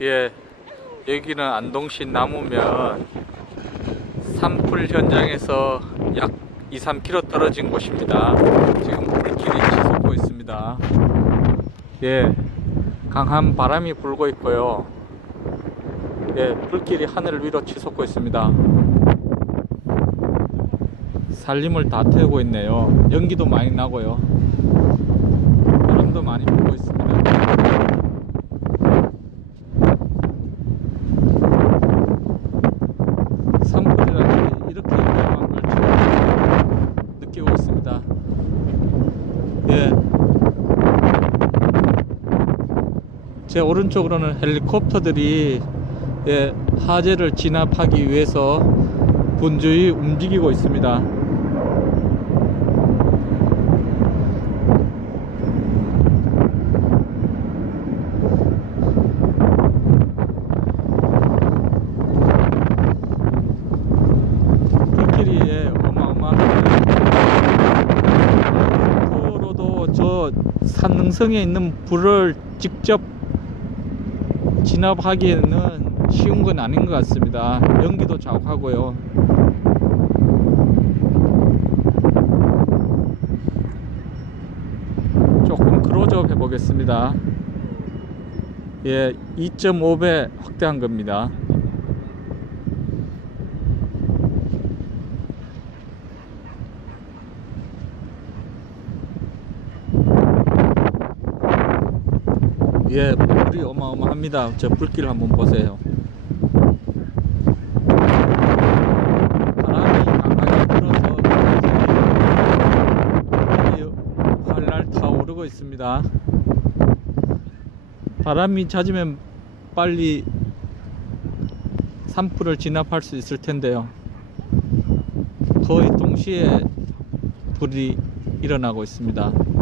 예, 여기는 안동시 남우면 산불 현장에서 약 2, 3km 떨어진 곳입니다. 지금 불길이 치솟고 있습니다. 예, 강한 바람이 불고 있고요. 예, 불길이 하늘 위로 치솟고 있습니다. 살림을 다 태우고 있네요. 연기도 많이 나고요. 바람도 많이 불고 있습니다. 산불이라는 게 이렇게 위험한 걸 처음 느끼고 있습니다. 예. 제 오른쪽으로는 헬리콥터들이 예, 화재를 진압하기 위해서 분주히 움직이고 있습니다. 불길이 예, 어마어마합니다. 앞으로도 저 산능성에 있는 불을 직접 진압하기에는 쉬운 건 아닌 것 같습니다. 연기도 자욱하고요. 조금 크로즈업 해 보겠습니다. 예, 2.5배 확대한 겁니다. 예, 불이 어마어마합니다. 저 불길 한번 보세요. 바람이 강하게 불어서 활날 타오르고 있습니다. 바람이 잦으면 빨리 산불을 진압할 수 있을 텐데요. 거의 동시에 불이 일어나고 있습니다.